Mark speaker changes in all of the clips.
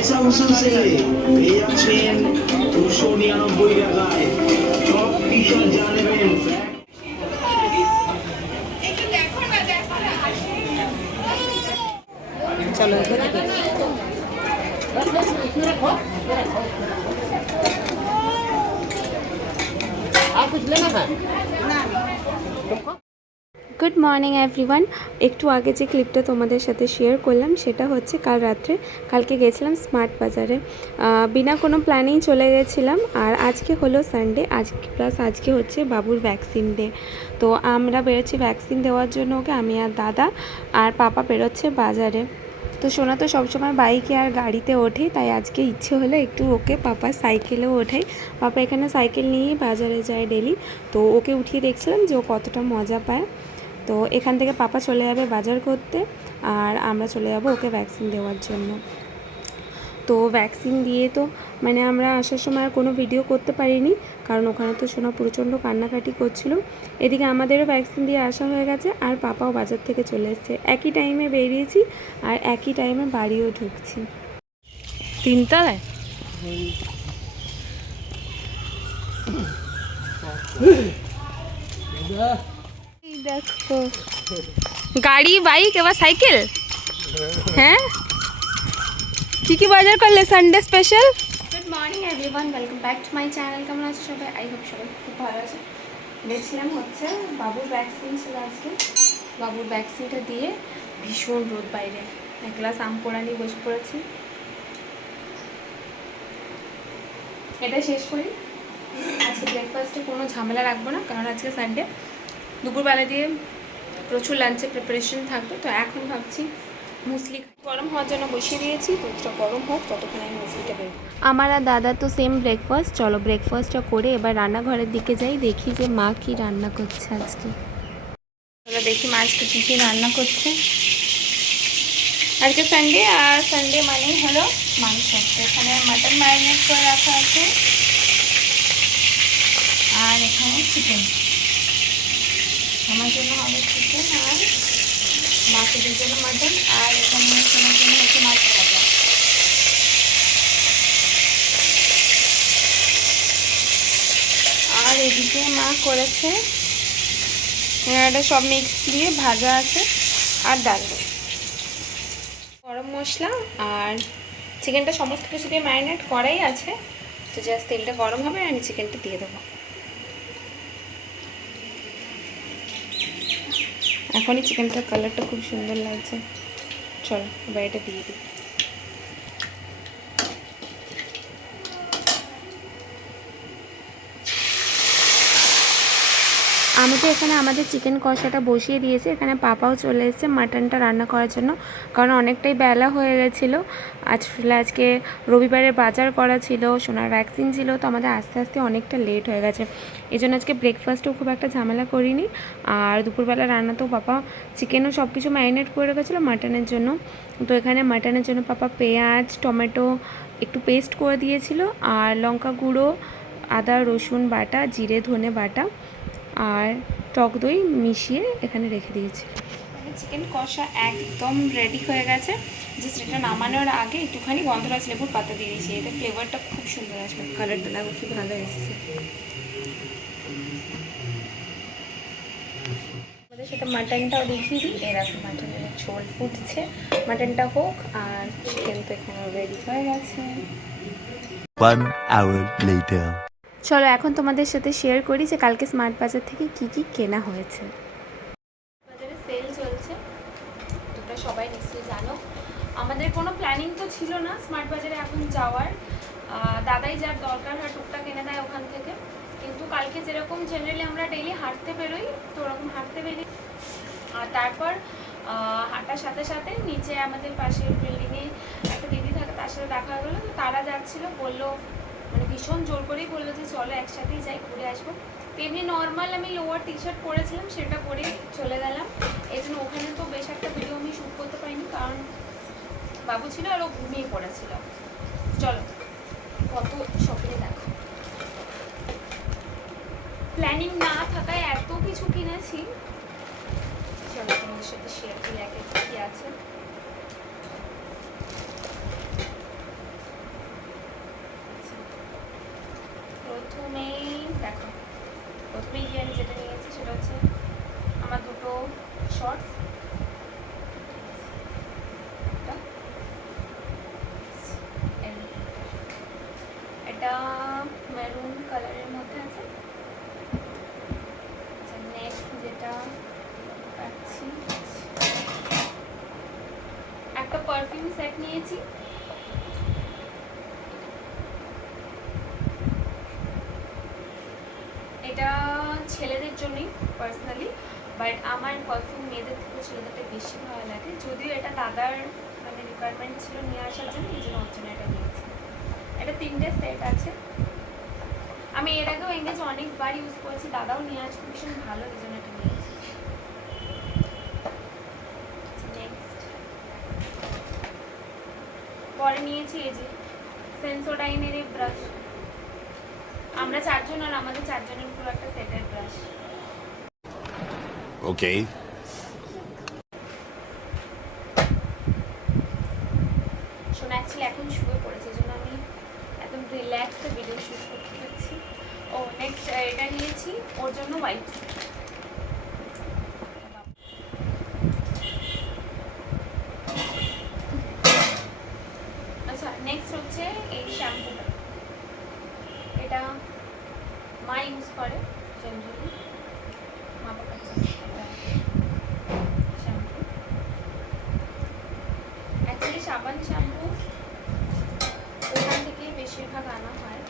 Speaker 1: পয়সা বসুন সে পেয়ে যাচ্ছেন দুশো নিরানব্বই টাকায় সব টি শার্ট যা নেবেন
Speaker 2: চলো এখানে দেখি।
Speaker 3: গুড মর্নিং এভরিওয়ান একটু আগে যে ক্লিপটা তোমাদের সাথে শেয়ার করলাম, সেটা হচ্ছে কাল রাত্রে, কালকে গেছিলাম স্মার্ট বাজারে। বিনা কোনো প্ল্যানেই চলে গেছিলাম, আর আজকে হলো সানডে আজকে প্লাস আজকে হচ্ছে বাবুর ভ্যাকসিন ডে তো আমরা বেরোচ্ছি ভ্যাকসিন দেওয়ার জন্য ওকে, আমি আর দাদা, আর পাপা বেরোচ্ছে বাজারে। তো সোনা তো সবসময় বাইকে আর গাড়িতে ওঠে, তাই আজকে ইচ্ছে হলো একটু ওকে পাপা সাইকেলেও ওঠাই। পাপা এখানে সাইকেল নিয়েই বাজারে যায় ডেলি তো ওকে উঠিয়ে দেখছিলাম যে ও কতটা মজা পায়। তো এখান থেকে পাপা চলে যাবে বাজার করতে আর আমরা চলে যাব ওকে ভ্যাকসিন দেওয়ার জন্য। তো ভ্যাকসিন দিয়ে তো মানে আমরা আসার সময় আর কোনো ভিডিও করতে পারিনি, কারণ ওখানে তো সোনা প্রচণ্ড কান্নাকাটি করছিল। এদিকে আমাদেরও ভ্যাকসিন দিয়ে আসা হয়ে গেছে আর পাপাও বাজার থেকে চলে এসছে। একই টাইমে বেরিয়েছি আর একই টাইমে বাড়িও ঢুকছি।
Speaker 2: তিনতলায়?
Speaker 3: এই দেখো। গাড়ি বাইক এবার সাইকেল? হ্যাঁ? কি কি বাজার করলে Sunday special good morning everyone welcome back to my channel কেমন আছে সবাই? আই হোপ সবাই খুব ভালো আছে। গেছিলাম হচ্ছে বাবুর ভ্যাকসিন ছিল আজকে। বাবুর ভ্যাকসিনটা দিয়ে ভীষণ রোদ বাইরে। এক গ্লাস আম পোড়া নিয়ে বসে পড়েছি। এটা শেষ করি। আজকে ব্রেকফাস্টে কোনো ঝামেলা রাখব না কারণ আজকে সানডে দুপুরবেলা দিয়ে প্রচুর লাঞ্চের প্রিপারেশন থাকবে। তো এখন ভাবছি মুসলি গরম হওয়ার জন্য বসিয়ে দিয়েছি দুধটা গরম হোক ততক্ষণ আমি মুসলিটা বের আমার আর দাদা তো সেম ব্রেকফাস্ট চলো ব্রেকফাস্টটা করে এবার রান্নাঘরের দিকে যাই দেখি যে মা কি রান্না করছে আজকে। চলো দেখি মা আজকে কী কী রান্না করছে। আজকে সানডে আর সানডে মানেই হলো মাংস। এখানে মাটন ম্যারিনেট করে রাখা আছে। আর এখানে চিকেন আমার জন্য হবে চিকেন আর বাকিদের জন্য মাটন আর এখানে সোনার জন্য হচ্ছে মাছ ভাজা। আর এদিকে মা করেছে এটা সব মিক্স দিয়ে ভাজা আছে আর ডাল। গরম মশলা আর চিকেনটা সমস্ত কিছু দিয়ে ম্যারিনেট করাই আছে। তো জাস্ট তেলটা গরম হবে আর আমি চিকেনটা দিয়ে দেবো। এখনই চিকেনটার কালারটা খুব সুন্দর লাগছে। চলো এবার দিয়ে দিই। আমি তো এখানে আমাদের চিকেন কষাটা বসিয়ে দিয়েছি। এখানে পাপাও চলে এসেছে মাটনটা রান্না করার জন্য। কারণ অনেকটাই বেলা হয়ে গেছিল। আসলে আজকে রবিবারের বাজার করা ছিল, সোনার ভ্যাকসিন ছিল, তো আমাদের আস্তে আস্তে অনেকটা লেট হয়ে গেছে। এই জন্য আজকে ব্রেকফাস্টও খুব একটা ঝামেলা করিনি। আর দুপুরবেলা রান্না তো পাপা চিকেনও সব কিছু ম্যারিনেট করে রেখেছিলো মাটনের জন্য। তো এখানে মাটনের জন্য পাপা পেঁয়াজ, টমেটো একটু পেস্ট করে দিয়েছিল। আর লঙ্কা গুঁড়ো, আদা, রসুন বাটা, জিরে, ধনে বাটা। আর টক দই মিশিয়ে এখানে রেখে দিয়েছি। চিকেন কষা একদম রেডি হয়ে গেছে। যে সেটা নামানোর আগে একটুখানি গন্ধরাজ লেবুর পাতা দিয়ে দিয়েছি। এতে ফ্লেভারটা খুব সুন্দর আসবে। কালারটা দেখো কি ভালো এসছে। আমাদের সাথে মাটনটাও দেখিয়ে দিই। এরকম মাটনের ঝোল ফুটছে। মাটনটা হোক আর চিকেন তো এখানে রেডি হয়ে গেছে।
Speaker 4: One hour later.
Speaker 3: চলো এখন তোমাদের সাথে শেয়ার করি যে কালকে স্মার্ট বাজার থেকে কি কি কেনা হয়েছে। বাজারে সেল চলছে। তোমরা সবাই নিশ্চয়ই জানো। আমাদের কোনো প্ল্যানিং তো ছিল না স্মার্ট বাজারে এখন যাওয়ার। দাদাই যার দরকার হয় টুকটাক এনে দেয় ওখান থেকে। কিন্তু কালকে যেরকম জেনারেলি আমরা ডেইলি হাঁটতে বেরোই, তো ওরকম হাঁটতে বেরিয়ে আর তারপর হাঁটার সাথে সাথে নিচে আমাদের পাশের বিল্ডিংয়ে একটা দিদি থাকে, তার সাথে দেখা গেলো। তো তারা যাচ্ছিল, বলল মানে ভীষণ জোর করেই বলল যে চলো একসাথেই যাই, ঘুরে আসব। তো এমনি নর্মাল আমি লোয়ার টি শার্ট পরেছিলাম, সেটা পরে চলে গেলাম। এই জন্য ওখানে তো বেশ একটা ভিডিও আমি শ্যুট করতে পারিনি, কারণ বাবু ছিল আর ও ঘুমিয়ে পড়েছিল। চলো, কত শপিং দেখো। প্ল্যানিং না থাকায় এত কিছু কিনেছি। চলো তোমাদের সাথে শেয়ার করি এক কি আছে। নিয়েছি। এটা ছেলেদের জন্যই পার্সোনালি বাট আমার পারফিউম মেয়েদের থেকে ছেলেদেরটা বেশি ভালো লাগে। যদিও এটা দাদার মানে রিকোয়ারমেন্ট ছিল নিয়ে আসার জন্য, এই জন্য ওর এটা নিয়েছি। এটা তিনটে সেট আছে। আমি এর আগেও এঙ্গেজ অনেকবার ইউজ করেছি, দাদাও নিয়ে আসবে ভীষণ ভালো, এই জন্য এটা নিয়েছি নেক্সট পরে নিয়েছি এই যে সেন্সোডাইনের এই ব্রাশ আমরা চারজন আর আমাদের চারজনের পুরো একটা সেটের ব্রাশ
Speaker 4: ওকে
Speaker 3: শোনা অ্যাকচুয়ালি এখন শুয়ে পড়েছে জন্য আমি একদম রিল্যাক্সে ভিডিও শুট করতে পারছি ও নেক্সট এটা নিয়েছি ওর জন্য ওয়াইপস আচ্ছা নেক্সট হচ্ছে এই শ্যাম্পুটা এটা মা ইউজ করে মা অ্যাকচুয়ালি সাবান শ্যাম্পু ওখান থেকেই বেশিরভাগ আনা হয়।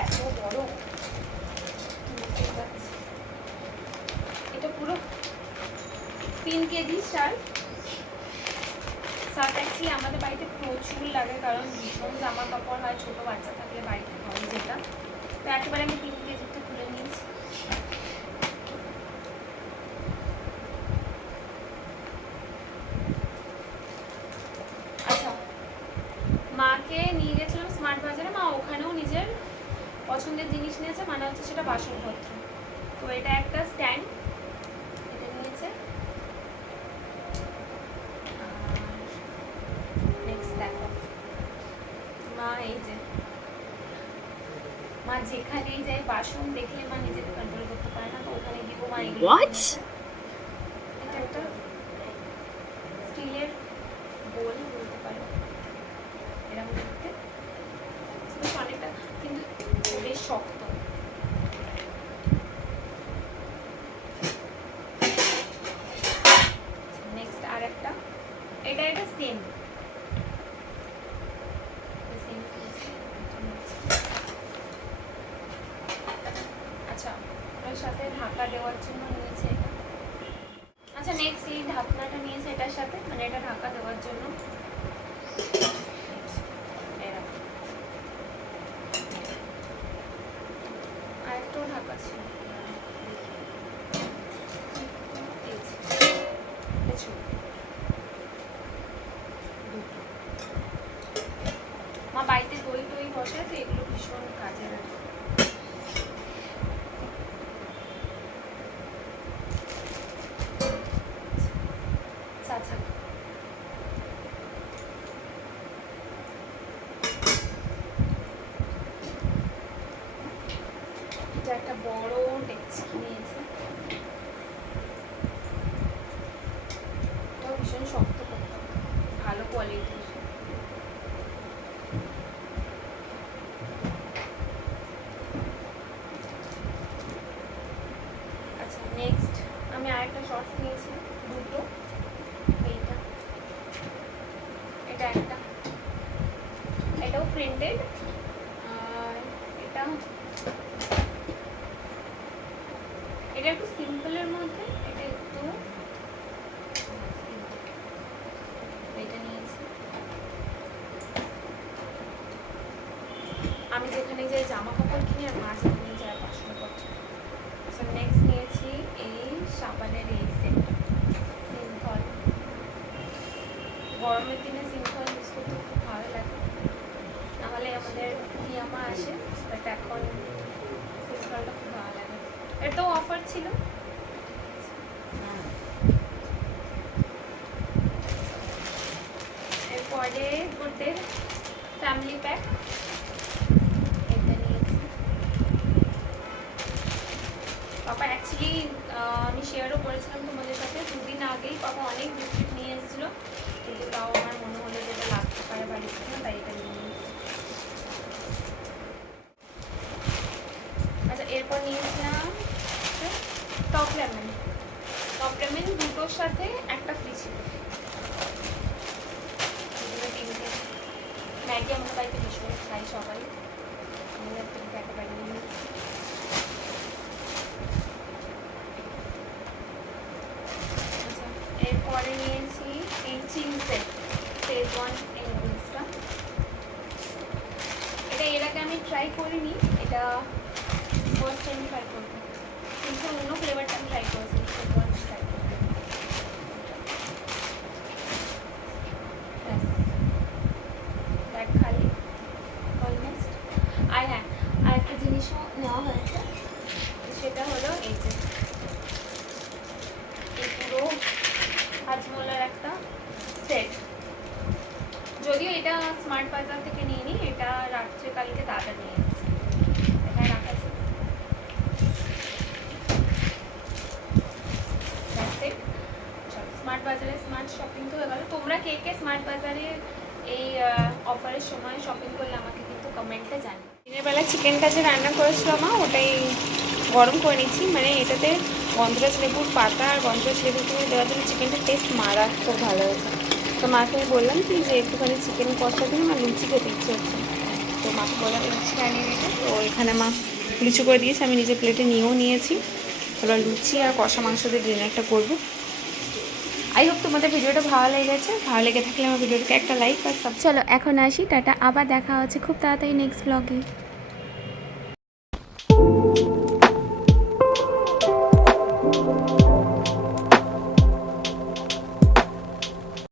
Speaker 3: এত বড়। এটা পুরো তিন কেজি শাল শার্ট অ্যাকচুয়ালি আমাদের বাড়িতে প্রচুর লাগে, কারণ ভীষণ জামা কাপড় হয়, ছোটো বাচ্চা থাকলে বাড়িতে হয় যেটা। তো একেবারে আমি তিন কেজিটা তুলে নিয়েছি। আচ্ছা মাকে নিয়ে গেছিলাম স্মার্ট বাজারে, মা ওখানেও নিজের পছন্দের জিনিস নিয়েছে মানে হচ্ছে সেটা বাসনপত্র। তো এটা একটা স্ট্যান্ড এটা নিয়েছে নেক্সট দেখো মা এই যে মা যেখানেই যায় বাসন দেখলে মা নিজেকে কন্ট্রোল করতে পারে না তো ওখানে গিয়েও মা এগুলো
Speaker 2: What?
Speaker 3: নিয়েছে। এটা একটা স্টিলের বোল বলতে পারো এরকম দেখতে বেশ অনেকটা কিন্তু বেশ শক্ত নেক্সট আর একটা এটা এটা সেম আচ্ছা ওটার সাথে ঢাকা দেওয়ার জন্য নিয়েছে আচ্ছা নেক্সট এই ঢাকনাটা নিয়েছে এটার সাথে মানে এটা ঢাকা দেওয়ার জন্য এরকম। আর একটাও ঢাকা ছিল এই যে, পেছনে। দুটো। মা বাড়িতে দই টই বসে তো এগুলো ভীষণ কাজে লাগে আচ্ছা আচ্ছা এটা একটা বড় ডেকচি নিয়েছে। এটাও ভীষণ শক্ত করতে ভালো কোয়ালিটির আচ্ছা নেক্সট আমি আরেকটা শর্টস নিয়েছি, দুটো। এইটা। এটা একটা। এটাও প্রিন্টেড আর এটা এটা একটু সিম্পলের মধ্যে এটা একটু এটা নিয়েছি আমি যেখানে যাই জামা কাপড় কিনি আর মা যেখানে যায় বাসনপত্র। আচ্ছা নেক্সট নিয়েছি এই সাবানের এই সেটটা সিম্পল গরমের দিনে সিম্পল ইউজ করতে খুব ভালো লাগে। নাহলে আমাদের ইয়ামা আসে বাট এখন সিম্পলটা খুব ভালো লাগে। এটাও অফার ছিল। এরপরে গুডের ফ্যামিলি প্যাক পাবো অনেক বিস্কিট নিয়ে এসেছিল, কিন্তু তাও আমার মনে হলো যে এটা লাগতে পারে বাড়ির জন্য তাই এটা নিয়ে আচ্ছা এরপর নিয়েছিলাম টপ লেমন। টপ লেমন দুটোর সাথে একটা ফ্রি ছিল ম্যাগি আমাদের বাড়িতে ভীষণ খাই সবাই। এরপরে নিয়েছি এই চিংসের শেজওয়ান এই নুডলসটা এটা এর আগে আমি ট্রাই করিনি, এটা ফার্স্ট টাইম ট্রাই করব। কিন্তু অন্য ফ্লেভারটা আমি ট্রাই করেছি শেজওয়ান ট্রাই করব। ব্যাগ খালি অলমোস্ট আর হ্যাঁ আর একটা জিনিসও নেওয়া হয়েছে, সেটা হলো এই যে, এই পুরো হাজমোলার একটা সেট যদিও এটা স্মার্ট বাজার থেকে নিয়ে নিই এটা রাত্রে কালকে দাদা নিয়ে স্মার্ট বাজারে স্মার্ট শপিং তো হয়ে গেল। তোমরা কে কে স্মার্ট বাজারে এই অফারের সময় শপিং করলে আমাকে কিন্তু কমেন্টে জানি দিনের বেলা চিকেনটা যে রান্না করেছিল মা, ওটাই গরম করে নিচ্ছি মানে এটাতে গন্ধরাজ লেবুর পাতা আর গন্ধরাজ লেবুর তুমি দেওয়ার জন্য চিকেনটা টেস্ট মারাত্মক ভালো হয়েছে। তো মাকে আমি বললাম কি যে একটুখানি চিকেন কষা দিন, আমার লুচি খেতে ইচ্ছে হচ্ছে তো মাকে বললাম লুচি আনিয়ে দিতে তো এখানে মা লুচি করে দিয়েছে, আমি নিজে প্লেটে নিয়েও নিয়েছি। এবার লুচি আর কষা মাংস দিয়ে ডিনারটা করব। আই হোপ তোমাদের ভিডিওটা ভালো লেগেছে। ভালো লেগে থাকলে আমার ভিডিওটাকে একটা লাইক আর সাব চলো, এখন আসি। টাটা, আবার দেখা হচ্ছে খুব তাড়াতাড়ি নেক্সট ব্লগে